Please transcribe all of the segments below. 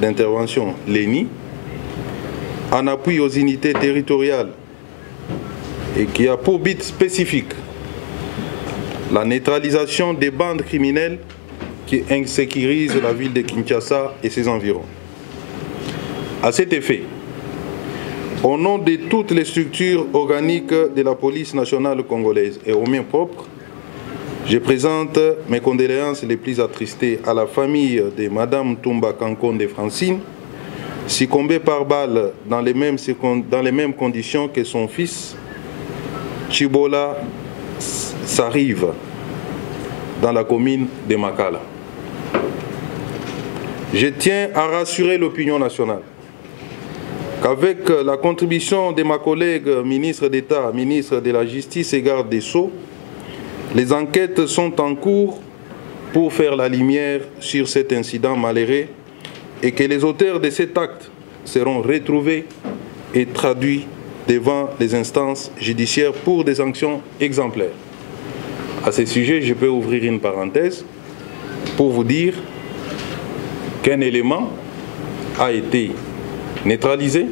d'intervention LENI, en appui aux unités territoriales et qui a pour but spécifique la neutralisation des bandes criminelles qui insécurisent la ville de Kinshasa et ses environs. À cet effet, au nom de toutes les structures organiques de la police nationale congolaise et aux miens propres, je présente mes condoléances les plus attristées à la famille de Madame Toumba Kankonde Francine, succombée par balle dans les mêmes conditions que son fils, Chibola Sarive, dans la commune de Makala. Je tiens à rassurer l'opinion nationale qu'avec la contribution de ma collègue ministre d'État, ministre de la Justice et garde des Sceaux, les enquêtes sont en cours pour faire la lumière sur cet incident malheureux et que les auteurs de cet acte seront retrouvés et traduits devant les instances judiciaires pour des sanctions exemplaires. À ce sujet, je peux ouvrir une parenthèse pour vous dire qu'un élément a été neutralisé.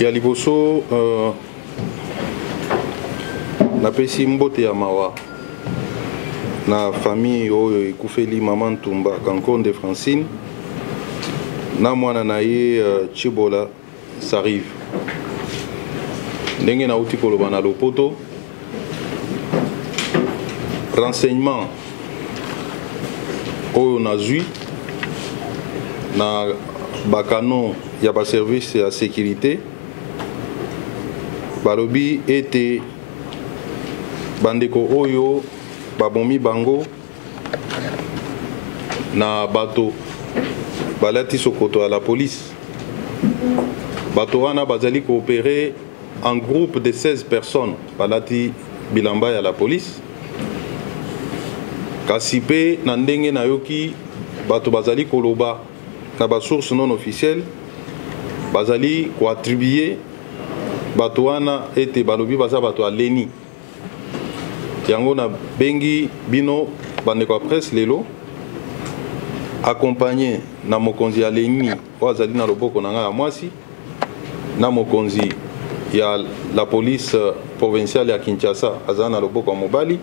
Ya liboso napesi mbote ya mawa na famille oyo ekufeli Mama Ntumba Kankonde Francine na mwana na ye Chibola Sarive. Ndenge na uti koloba na lopoto renseignement oyo nazwi na bakano ya ba service ya sécurité balobi ete bandeko oyo babomi bango na bato balati sokoto à la police. Bato wana bazali coopérer en groupe de 16 personnes balati bilamba ya la police. Kasi pe na ndenge nayoki bato bazali koloba na ba source non officielle bazali ko attribuer bato wana ete balobi baza bato ya LENI. Yango na bengi bino bandeko ya presse lelo accompagné na mokonzi ya LENI oyo azali na loboko na ngai ya mwasi na mokonzi ya la police provinciale ya Kinshasa azali na loboko ya mobali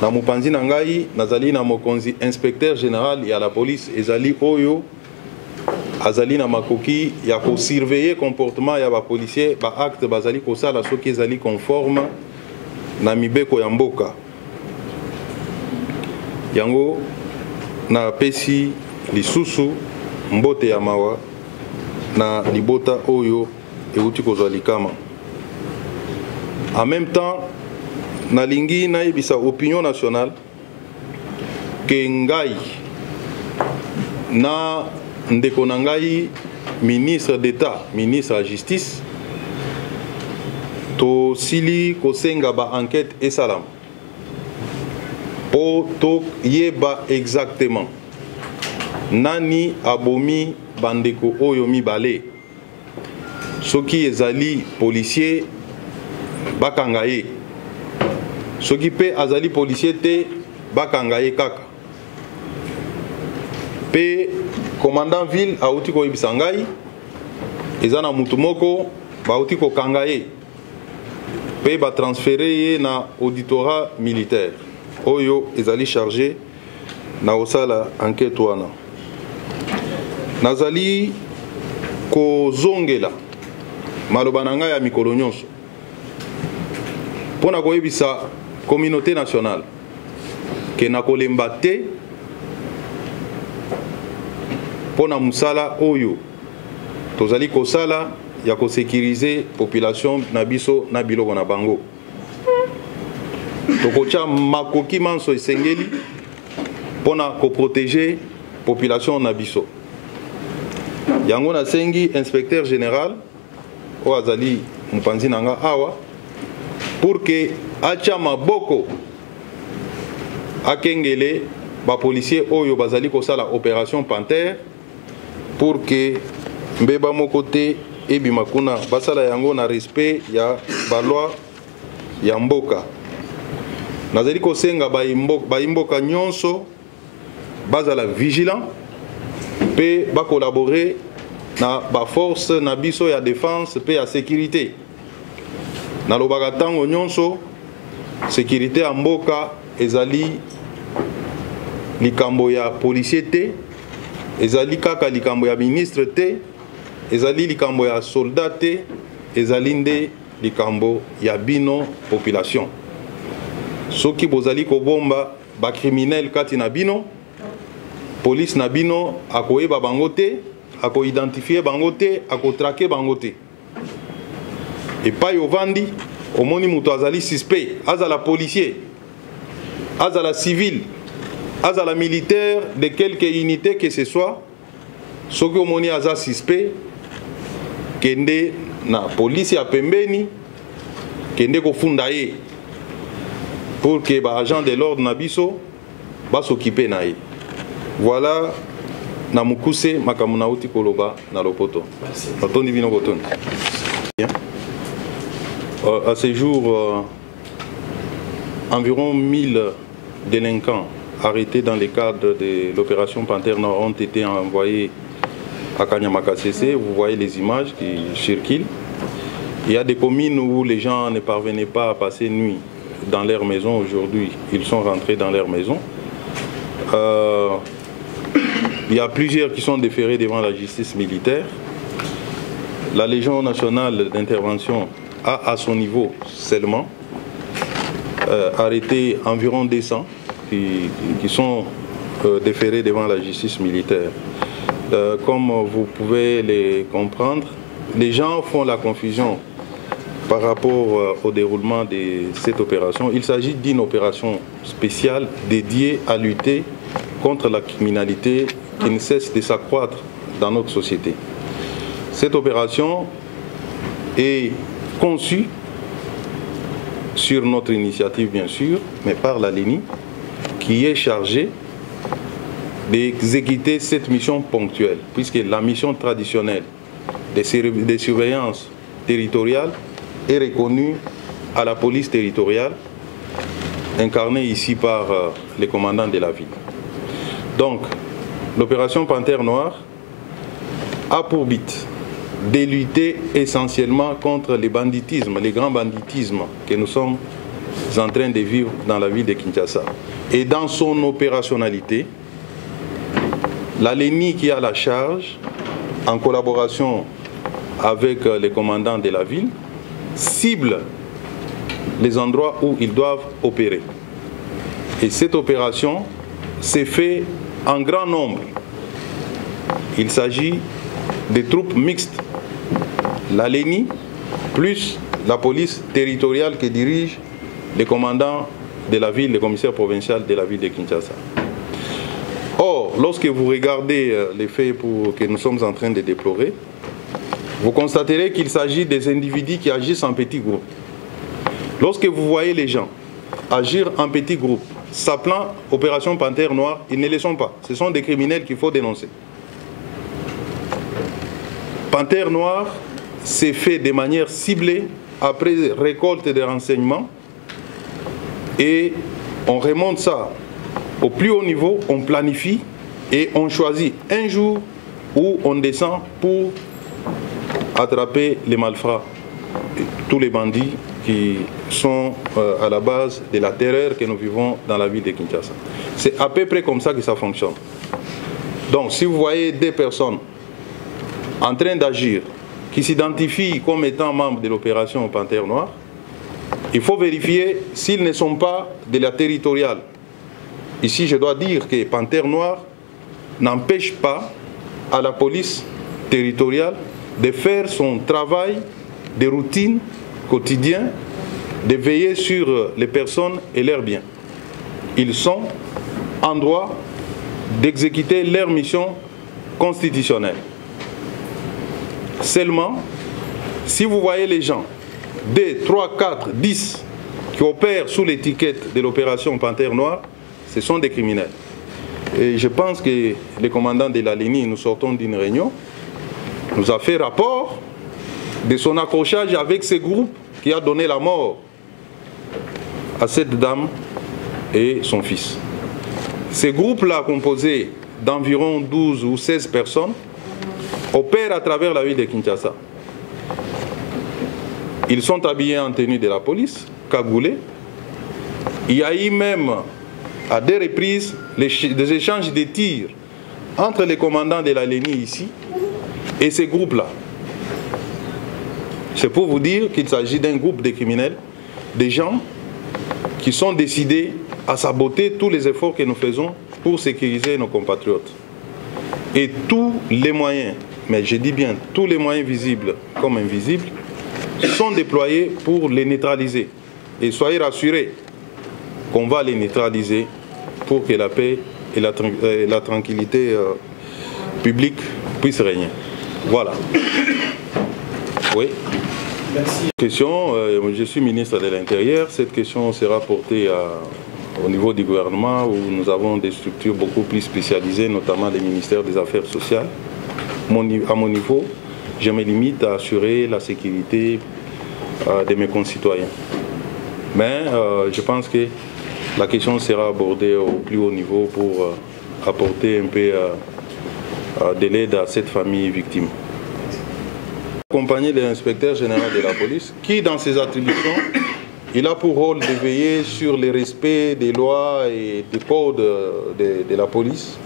na mopanzi na ngai nazali na mokonzi inspecteur général ya la police ezali oyo azali na makoki ya ko surveiller comportement ya ba policier ba acte bazali ko sala soki ezali conforme na mibeko ya mboka. Yango na pesi lisusu mbote ya mawa na libota oyo euti kozwa likama. En même temps nalingi nayebisa opinion nationale ke ngai na ndeko na ngai ministre d'État, ministre de la Justice, to sili kosenga ba enquête esalam po to yeba exactement nani abomi bandeko oyo mibale soki ezali policier bakanga ye soki pe azali policier te bakanga ye kaka pe commandant ville auti ko yebisa ngai eza na mutu moko bauti ko kanga ye pe ba transférer ye na auditorat militaire oyo ezali chargé na osala enquête wana nazali ko zongela maloba na ngai ya mikolo nyonso pona ko yebisa communauté nationale ke na kolemba te pona musala oyo tozali kosala ya ko sécuriser population na biso na biloko na bango tokocha makoki manso esengeli pona ko protéger population na biso Yango na sengi inspecteur général o azali mpanzi nanga awa pour que acha maboko akengele ba policier oyo bazali kosala opération Panthère pour que mbeba mokote ebima kuna basala yango na respect ya ba loi ya mboka. Nazali kosenga ba imboka nyonso bazala vigilant pe ba collaborer na ba force na biso ya défense pe ya sécurité. Na lobaka tango nyonso sécurité ya mboka ezali likambo ya policier te, ezali kaka likambo ya ministre te, ezali likambo ya soldat te, ezali nde likambo ya bino population. Soki bozali kobomba ba criminel kati na bino, police na bino akoyeba bango te, ako identifier bango te, ako traquer bango te. Et pas yovandi omoni muto azali suspect, azala policier, azala civil, azala militaire de quelque unité que ce soit, soki omoni aza suspect, kende na police ya pembeni, kende kofunda ye pour que ba agent de l'ordre na biso ba s'occuper na ye. Voilà na mukuse makamuna uti koloba na lopoto. Otondi bino botondi. À ce jour, environ 1000 délinquants arrêtés dans le cadre de l'opération Panthère Nord ont été envoyés à Kanyamakasese. Vous voyez les images qui circulent. Il y a des communes où les gens ne parvenaient pas à passer nuit dans leur maison. Aujourd'hui, ils sont rentrés dans leur maison. Il y a plusieurs qui sont déférés devant la justice militaire. La Légion nationale d'intervention a à son niveau seulement arrêté environ 200 qui sont déférés devant la justice militaire. Comme vous pouvez les comprendre, les gens font la confusion par rapport au déroulement de cette opération. Il s'agit d'une opération spéciale dédiée à lutter contre la criminalité qui ne cesse de s'accroître dans notre société. Cette opération est conçue sur notre initiative bien sûr, mais par la LENI, qui est chargée d'exécuter cette mission ponctuelle, puisque la mission traditionnelle de surveillance territoriale est reconnue à la police territoriale, incarnée ici par les commandants de la ville. Donc, l'opération Panthère Noire a pour but de lutter essentiellement contre les banditismes, les grands banditismes que nous sommes en train de vivre dans la ville de Kinshasa. Et dans son opérationnalité, la LENI qui a la charge, en collaboration avec les commandants de la ville, cible les endroits où ils doivent opérer. Et cette opération s'est faite en grand nombre. Il s'agit des troupes mixtes, la LENI plus la police territoriale que dirige les commandants de la ville, le commissaire provincial de la ville de Kinshasa. Or, lorsque vous regardez les faits que nous sommes en train de déplorer, vous constaterez qu'il s'agit des individus qui agissent en petits groupes. Lorsque vous voyez les gens agir en petits groupes, s'appelant Opération Panthère Noire, ils ne le sont pas. Ce sont des criminels qu'il faut dénoncer. Panthère Noire s'est fait de manière ciblée après récolte des renseignements et on remonte ça au plus haut niveau, on planifie et on choisit un jour où on descend pour attraper les malfrats, tous les bandits qui sont à la base de la terreur que nous vivons dans la ville de Kinshasa. C'est à peu près comme ça que ça fonctionne. Donc si vous voyez des personnes en train d'agir, qui s'identifient comme étant membres de l'opération Panthère Noire, il faut vérifier s'ils ne sont pas de la territoriale. Ici, je dois dire que Panthère Noire n'empêche pas à la police territoriale de faire son travail de routine quotidien, de veiller sur les personnes et leurs biens. Ils sont en droit d'exécuter leur mission constitutionnelle. Seulement, si vous voyez les gens, 2, 3, 4, 10, qui opèrent sous l'étiquette de l'opération Panthère Noire, ce sont des criminels. Et je pense que le commandant de la LENI, nous sortons d'une réunion, nous a fait rapport de son accrochage avec ce groupe qui a donné la mort à cette dame et son fils. Ce groupe-là, composé d'environ 12 ou 16 personnes, opère à travers la ville de Kinshasa. Ils sont habillés en tenue de la police, cagoulés. Il y a eu même, à des reprises, des échanges de tirs entre les commandants de la LENI ici et ces groupes-là. C'est pour vous dire qu'il s'agit d'un groupe de criminels, des gens qui sont décidés à saboter tous les efforts que nous faisons pour sécuriser nos compatriotes. Et tous les moyens, mais je dis bien tous les moyens visibles comme invisibles, sont déployés pour les neutraliser. Et soyez rassurés qu'on va les neutraliser pour que la paix et la tranquillité publique puissent régner. Voilà. Oui. Merci. Question, je suis ministre de l'Intérieur. Cette question sera portée au niveau du gouvernement où nous avons des structures beaucoup plus spécialisées, notamment les ministères des Affaires sociales. À mon niveau, je me limite à assurer la sécurité de mes concitoyens. Mais je pense que la question sera abordée au plus haut niveau pour apporter un peu de l'aide à cette famille victime. Accompagner l'inspecteur général de la police qui, dans ses attributions, il a pour rôle de veiller sur le respect des lois et des codes de la police.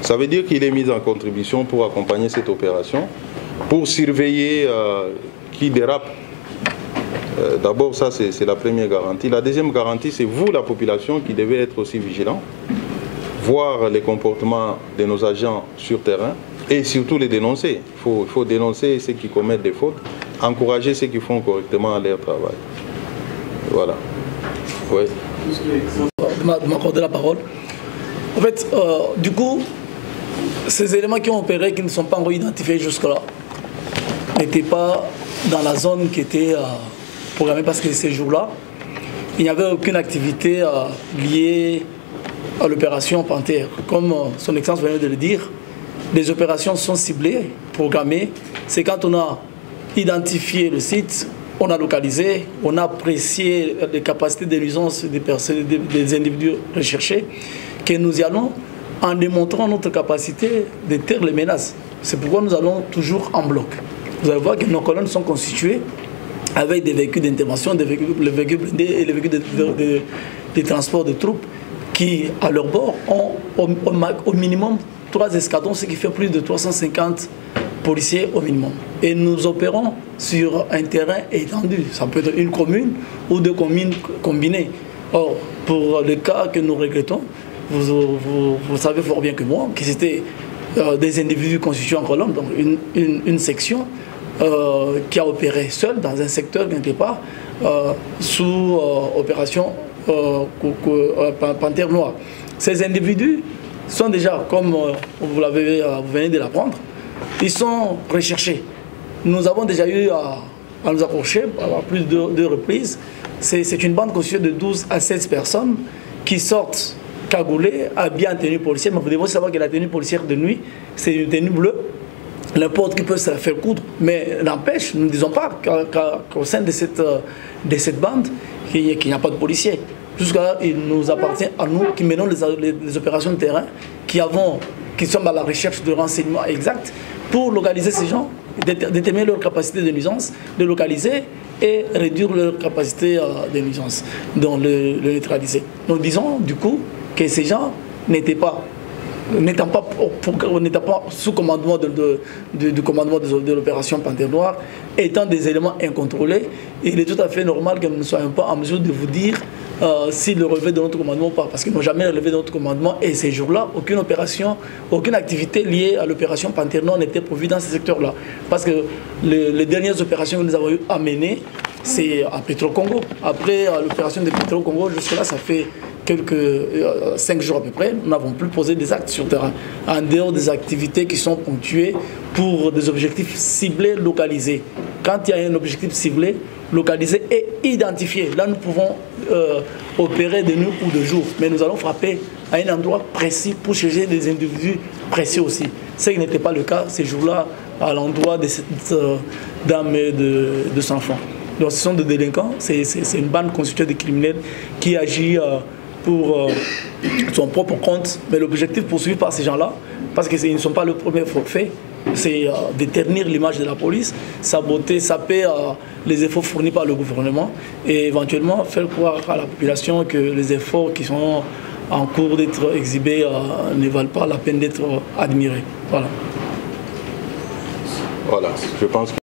Ça veut dire qu'il est mis en contribution pour accompagner cette opération, pour surveiller qui dérape. D'abord, ça c'est la première garantie. La deuxième garantie, c'est vous, la population, qui devez être aussi vigilant, voir les comportements de nos agents sur terrain et surtout les dénoncer. Il faut dénoncer ceux qui commettent des fautes, encourager ceux qui font correctement leur travail. Voilà. Oui. De m'accorder la parole. En fait, du coup, ces éléments qui ont opéré, qui ne sont pas encore identifiés jusque-là, n'étaient pas dans la zone qui était programmée parce que ces jours-là, il n'y avait aucune activité liée à l'opération Panthère. Comme son Excellence venait de le dire, les opérations sont ciblées, programmées. C'est quand on a identifié le site, on a localisé, on a apprécié les capacités de nuisance des individus recherchés, que nous y allons en démontrant notre capacité de taire les menaces. C'est pourquoi nous allons toujours en bloc. Vous allez voir que nos colonnes sont constituées avec des véhicules d'intervention, les véhicules blindés et les véhicules de transport de troupes qui, à leur bord, ont au minimum 3 escadrons, ce qui fait plus de 350 policiers au minimum. Et nous opérons sur un terrain étendu. Ça peut être une commune ou 2 communes combinées. Or, pour le cas que nous regrettons, vous savez fort bien que moi, que c'était des individus constitués en colonne, donc une section qui a opéré seule dans un secteur qui n'était pas sous opération Panthère Noire. Ces individus sont déjà, comme vous venez de l'apprendre, ils sont recherchés. Nous avons déjà eu à nous approcher à plus de 2 reprises. C'est une bande constituée de 12 à 16 personnes qui sortent cagoulées, habillées en tenue policière. Mais vous devez savoir que la tenue policière de nuit, c'est une tenue bleue. N'importe qui peut se la faire coudre. Mais n'empêche, nous ne disons pas qu'au sein de cette bande, qu'il n'y a pas de policiers. Jusqu'à là, il nous appartient à nous qui menons les opérations de terrain, qui sommes à la recherche de renseignements exacts pour localiser ces gens, déterminer leur capacité de nuisance, de localiser et réduire leur capacité de nuisance, donc le neutraliser. Nous disons du coup que ces gens n'étaient pas sous commandement du commandement de l'opération Panthère Noire, étant des éléments incontrôlés, il est tout à fait normal que nous ne soyons pas en mesure de vous dire s'ils relevaient de notre commandement ou pas, parce qu'ils n'ont jamais relevé de notre commandement, et ces jours-là, aucune opération, aucune activité liée à l'opération Panthère Noire n'était prévue dans ce secteur-là. Parce que les dernières opérations que nous avons eu à mener, c'est à Petro-Congo. Après l'opération de Petro-Congo, jusque-là, ça fait 5 jours à peu près, nous n'avons plus posé des actes sur terrain, en dehors des activités qui sont ponctuées pour des objectifs ciblés, localisés. Quand il y a un objectif ciblé, localisé et identifié, là nous pouvons opérer de nuit ou de jour, mais nous allons frapper à un endroit précis pour chercher des individus précis aussi. Ce qui n'était pas le cas ces jours-là à l'endroit de cette dame et de son enfant. Donc ce sont des délinquants, c'est une bande constituée de criminels qui agit pour son propre compte, mais l'objectif poursuivi par ces gens-là, parce qu'ils ne sont pas le premier forfait, c'est de ternir l'image de la police, saboter, saper les efforts fournis par le gouvernement et éventuellement faire croire à la population que les efforts qui sont en cours d'être exhibés ne valent pas la peine d'être admirés. Voilà. Voilà, je pense que